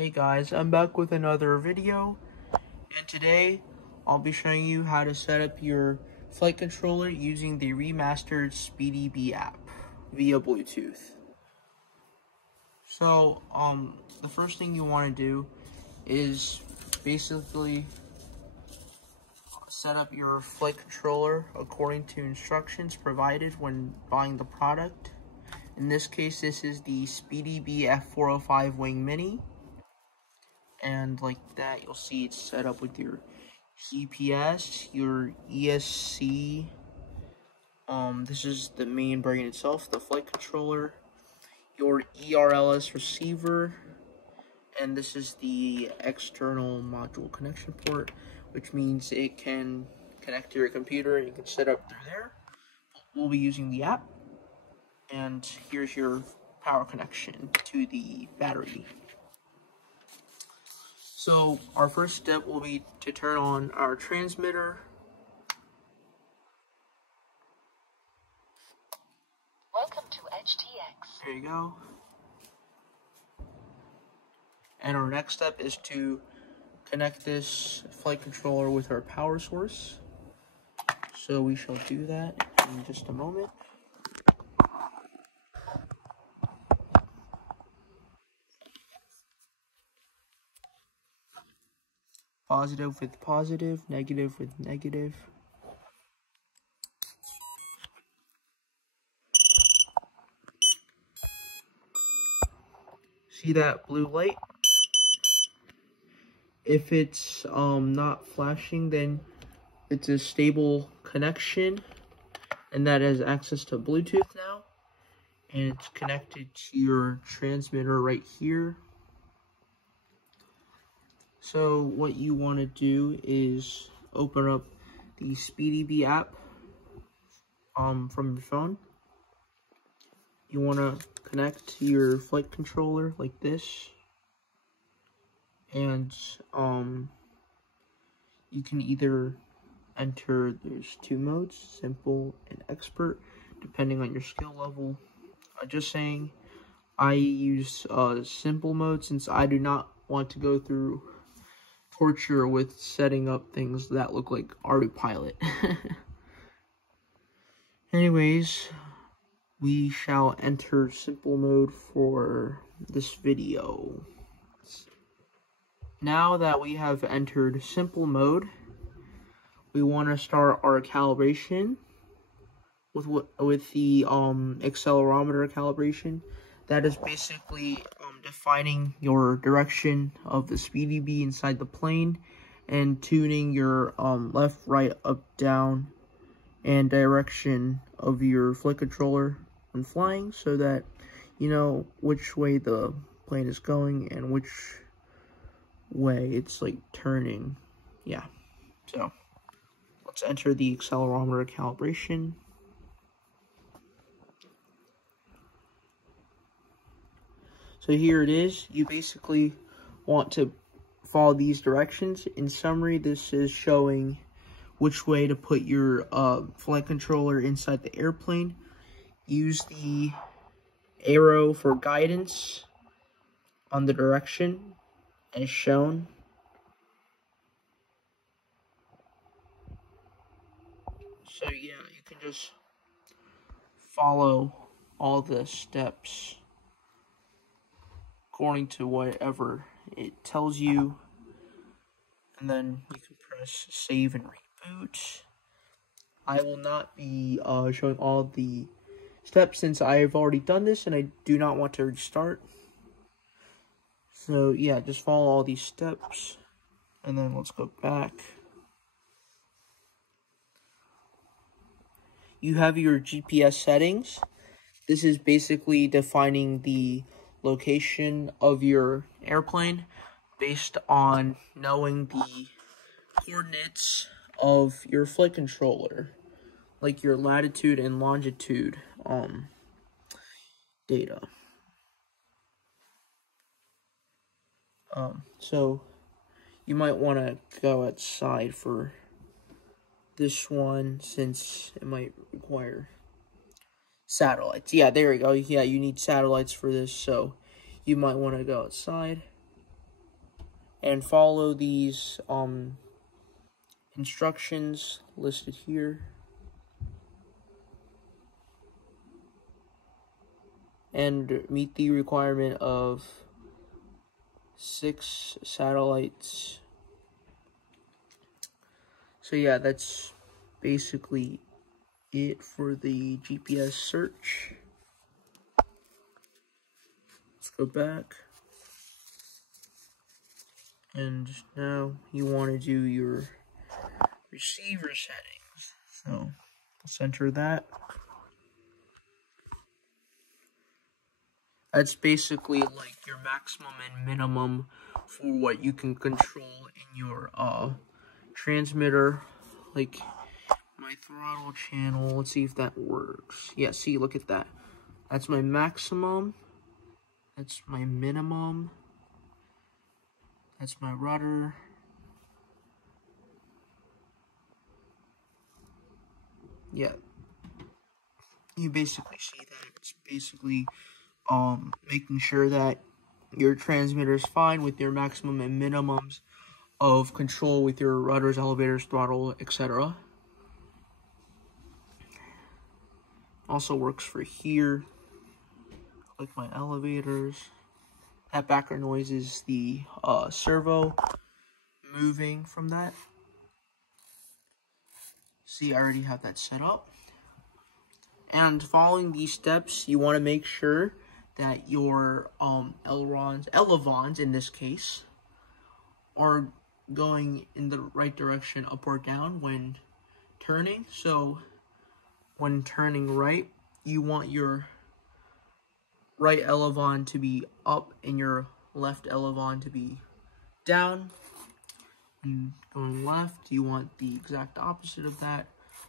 Hey guys, I'm back with another video, and today I'll be showing you how to set up your flight controller using the remastered SpeedyBee app via Bluetooth. So, the first thing you want to do is basically set up your flight controller according to instructions provided when buying the product. In this case, this is the SpeedyBee F405 Wing Mini. And like that, you'll see it's set up with your GPS, your ESC. This is the main brain itself, the flight controller, your ERLS receiver, and this is the external module connection port, which means it can connect to your computer and you can set up through there. We'll be using the app, and here's your power connection to the battery. So our first step will be to turn on our transmitter. Welcome to HTX. There you go. And our next step is to connect this flight controller with our power source. So we shall do that in just a moment. Positive with positive, negative with negative. See that blue light? If it's not flashing, then it's a stable connection, and that has access to Bluetooth now, and it's connected to your transmitter right here. So what you want to do is open up the SpeedyBee app from your phone. You want to connect to your flight controller like this, and you can either enter, there's two modes, simple and expert, depending on your skill level. Just saying, I use simple mode since I do not want to go through torture with setting up things that look like autopilot. Anyways, we shall enter simple mode for this video. Now that we have entered simple mode, we want to start our calibration with the accelerometer calibration. That is basically defining your direction of the SpeedyBee inside the plane and tuning your left, right, up, down, and direction of your flight controller when flying, so that you know which way the plane is going and which way it's like turning. Yeah, so let's enter the accelerometer calibration. So here it is. You basically want to follow these directions. In summary, this is showing which way to put your flight controller inside the airplane. Use the arrow for guidance on the direction as shown. So yeah, you can just follow all the steps according to whatever it tells you, and then you can press save and reboot. I will not be showing all the steps since I have already done this and I do not want to restart. So yeah, just follow all these steps, and then let's go back. You have your GPS settings. This is basically defining the location of your airplane based on knowing the coordinates of your flight controller, like your latitude and longitude data. So you might want to go outside for this one since it might require satellites. Yeah, there we go. Yeah, you need satellites for this, so you might want to go outside. and follow these instructions listed here. And meet the requirement of 6 satellites. So yeah, that's basically it for the GPS search. Let's go back. And now you want to do your receiver settings. So let's enter that. That's basically like your maximum and minimum for what you can control in your transmitter. Like my throttle channel. Let's see if that works. Yeah, see, look at that. That's my maximum. That's my minimum. That's my rudder. Yeah. You basically see that. It's basically making sure that your transmitter is fine with your maximum and minimums of control with your rudders, elevators, throttle, etc. Also works for here, like my elevators. That background noise is the servo moving from that. See, I already have that set up. And following these steps, you want to make sure that your elevons in this case, are going in the right direction up or down when turning. So when turning right, you want your right elevon to be up and your left elevon to be down. And going left, you want the exact opposite of that.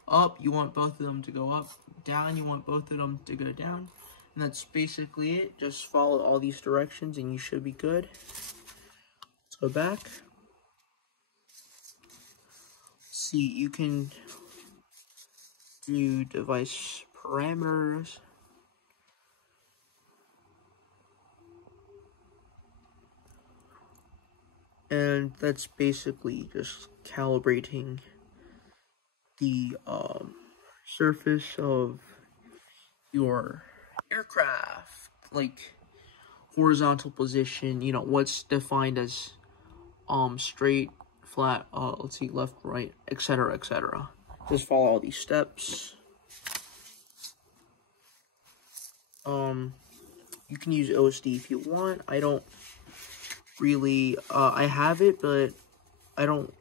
Up, you want both of them to go up. Down, you want both of them to go down. And that's basically it. Just follow all these directions and you should be good. Let's go back. See, you can do device parameters. And that's basically just calibrating the surface of your aircraft, like horizontal position, you know, what's defined as straight, flat, let's see, left, right, etc., etc. Just follow all these steps. You can use OSD if you want. I don't really, I have it, but I don't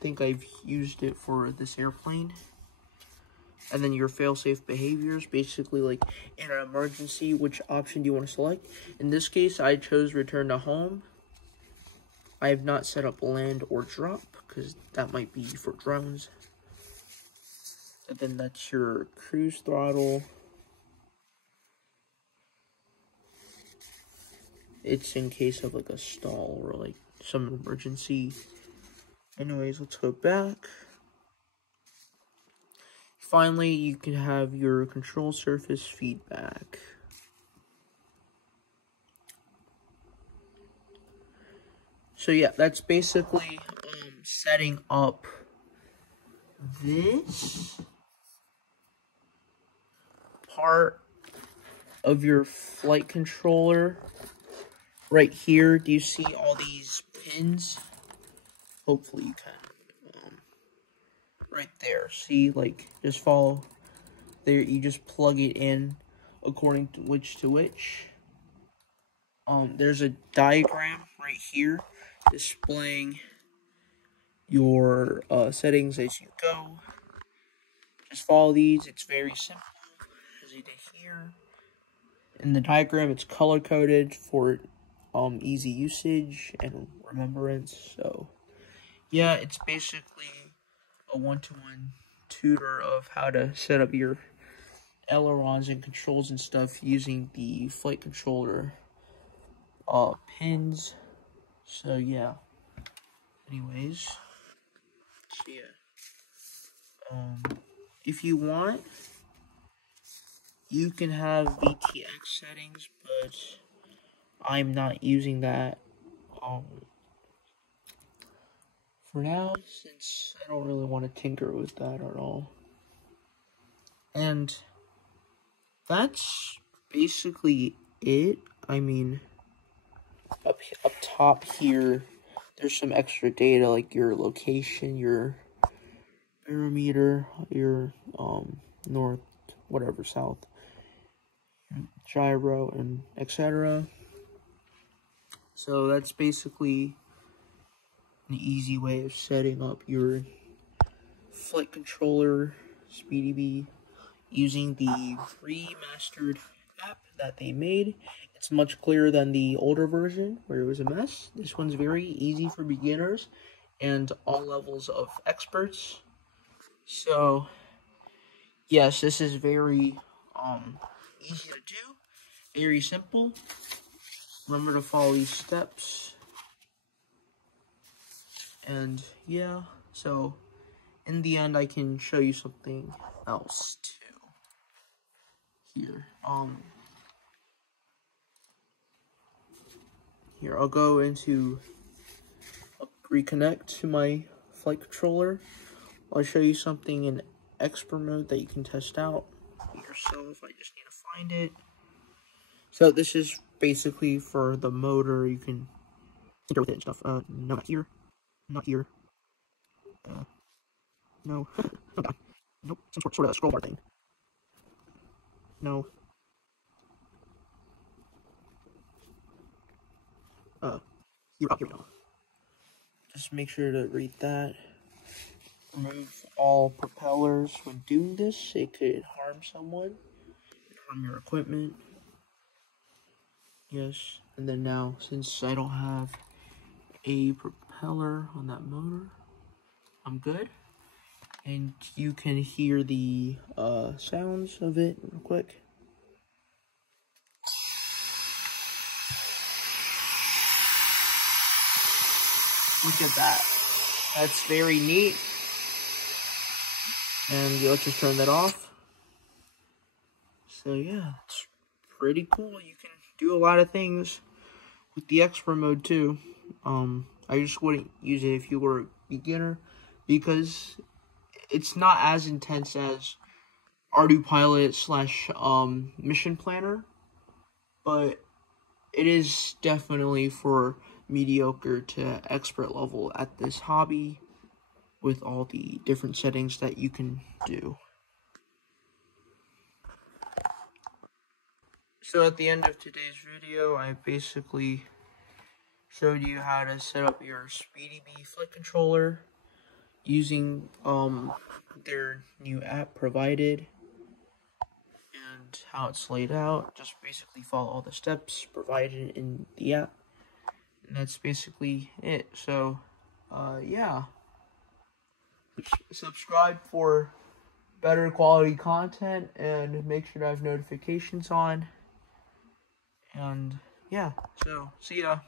think I've used it for this airplane. And then your fail-safe behaviors, basically like in an emergency, which option do you want to select? In this case, I chose return to home. I have not set up land or drop, because that might be for drones. And then that's your cruise throttle. It's in case of like a stall or like some emergency. Anyways, let's go back. Finally, you can have your control surface feedback. So yeah, that's basically setting up this part of your flight controller. Right here, do you see all these pins? Hopefully you can. Right there, see, like, just follow there, you just plug it in according to which. There's a diagram right here displaying your settings as you go. Just follow these, it's very simple, as you did here. In the diagram, it's color-coded for easy usage and remembrance. So yeah, it's basically a one-to-one tutor of how to set up your ailerons and controls and stuff using the flight controller pins. So yeah, anyways, so yeah, if you want, you can have VTX settings, but I'm not using that. for now, since I don't really want to tinker with that at all. And that's basically it. I mean, up top here, there's some extra data like your location, your barometer, your north, whatever, south, gyro, and etc. So that's basically an easy way of setting up your flight controller, SpeedyBee, using the remastered app that they made. It's much clearer than the older version where it was a mess. This one's very easy for beginners and all levels of experts. So yes, this is very easy to do, very simple. Remember to follow these steps. And yeah, so in the end I can show you something else too. Here I'll go into reconnect to my flight controller. I'll show you something in expert mode that you can test out yourself. I just need to find it. So this is basically for the motor. You can tinker with it and stuff. No, not here. Not here. No. Oh god. Nope. Some sort of scroll bar thing. No. Here we go. Just make sure to read that. Remove all propellers when doing this. It could harm someone. Harm your equipment. Yes. And then now, since I don't have a propeller on that motor, I'm good. And you can hear the sounds of it real quick. Look at that. That's very neat. And let's just turn that off. So yeah, it's pretty cool. You can do a lot of things with the expert mode too. I just wouldn't use it if you were a beginner because it's not as intense as ArduPilot / Mission Planner, but it is definitely for mediocre to expert level at this hobby with all the different settings that you can do. So at the end of today's video, I basically showed you how to set up your SpeedyBee flight controller using their new app provided and how it's laid out. Just basically follow all the steps provided in the app, and that's basically it. So yeah, subscribe for better quality content and make sure to have notifications on. And yeah, so see ya.